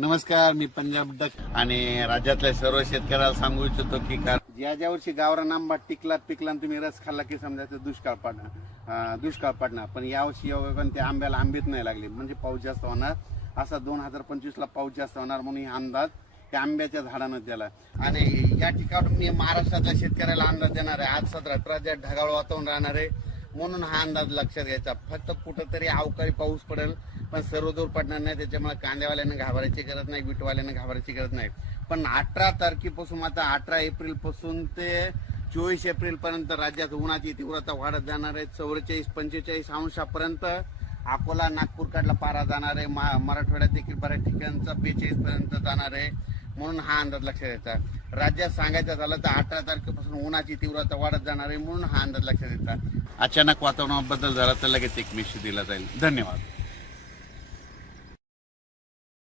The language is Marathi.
नमस्कार, मी पंजाब डक आणि राज्यातल्या सर्व शेतकऱ्याला सांगू इच्छितो की ज्या वर्षी गावरान आंबा पिकला आणि तुम्ही रस खाल्ला की समजायचं दुष्काळ पडणार. पण यावर्षी योगायोगाने त्या आंब्याला आंबीच नाही लागले, म्हणजे पाऊस जास्त होणार. असा 2025 ला पाऊस जास्त होणार म्हणून हा अंदाज त्या आंब्याच्या झाडानं दिला. आणि या ठिकाणी मी महाराष्ट्रातल्या शेतकऱ्याला अंदाज देणार आहे. आज 17 राज्यात ढगाळ वातावरण राहणार आहे, म्हणून हा अंदाज लक्षात घ्यायचा. फक्त कुठंतरी अवकाळी पाऊस पडेल, पण सर्वदूर पडणार नाही. त्याच्यामुळे कांद्यावाल्यांना घाबरायची गरज नाही, बीटवाल्यांना घाबरायची गरज नाही. पण 18 तारखेपासून, आता 18 एप्रिल पासून ते 24 एप्रिल पर्यंत राज्यात उन्हाची तीव्रता वाढत जाणार आहे. 44-45 अंशापर्यंत अकोला, नागपूर कडला पारा जाणार आहे. मराठवाड्यात देखील बऱ्याच ठिकाणचा 42 पर्यंत जाणार आहे. म्हणून हा अंदाज लक्षात घ्यायचा. राज्यात सांगायचं झालं तर 18 तारखेपासून उन्हाची तीव्रता वाढत जाणार आहे, म्हणून हा अंदाज लक्षात घ्यायचा. अचानक वातावरणात बदल झाला तर लगेच एक मेसेज दिला जाईल. धन्यवाद.